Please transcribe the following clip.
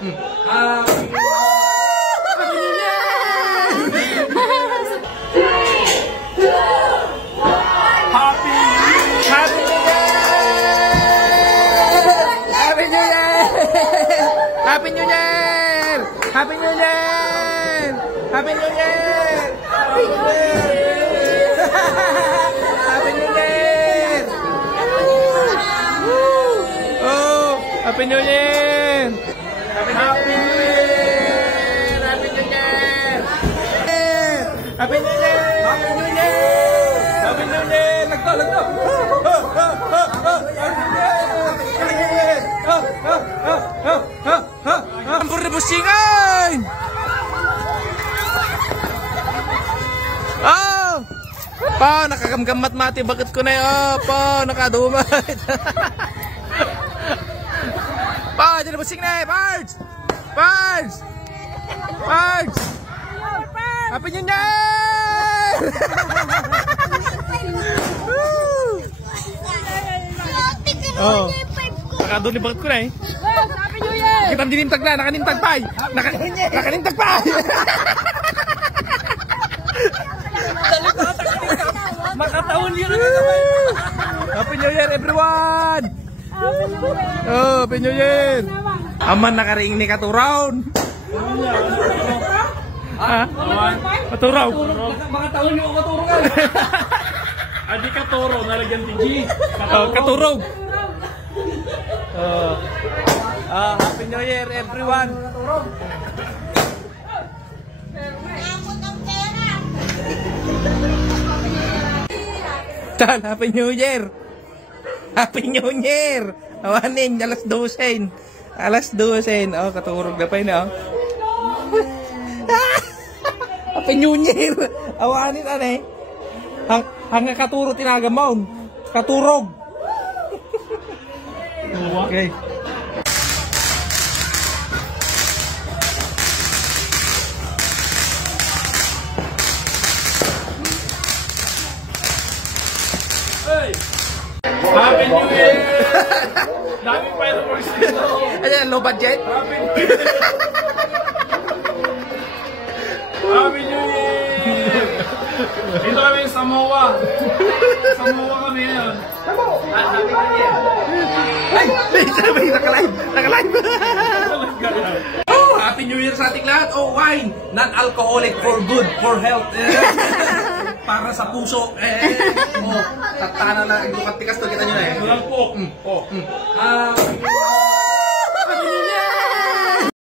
Happy New Year! Happy New Year! Happy New Year! Happy New Year! Happy New Year! Oh, Happy New Year! Happy New Year! Happy New Year! Happy New Year! Happy New Year! Happy New Year! Lagto! Ampun na busingan! Oh! Pa, nakagamgamat mati. Bakit ko na yun? Pa, nakadumat. Pa, dyan na busing na eh. Pards! Pards! Pards! Happy New Year! Oh. Nakaduli bakit ko na eh. Happy New Year! Kita dinintag na, nakanintag pa eh. Nakanintag pa eh. Makataon yun! Happy New Year everyone! Happy New Year! Oh, Happy New Year! Aman nakariing ni Katuraw. Ha? Katuraw? Makataon yung katuro ka! Adi Katuro, nalagyan ti G. Katuraw. Happy New Year everyone! Tal, Happy New Year! Happy New Year! Awanin, alas 12. Alas 12. Oh, katurog na pa yun, oh. Happy New Year! Awanin, ane. Hanggang katuro tinagamaon. Katurog. Okay. Happy New Year! Daming fireworks dito. Ayan, low budget. Happy New Year! Happy New Year! Dito kami sa Samoa. Samoa kami ngayon. Happy New Year! Ay! Sabi, nakalive! Nakalive! Oh, Happy New Year sa ating lahat. Oh, wine! Non-alcoholic for good, for health. Para sa puso. Oh, tatana na. Yung katikas to, kita nyo na eh. Walang po. Oh.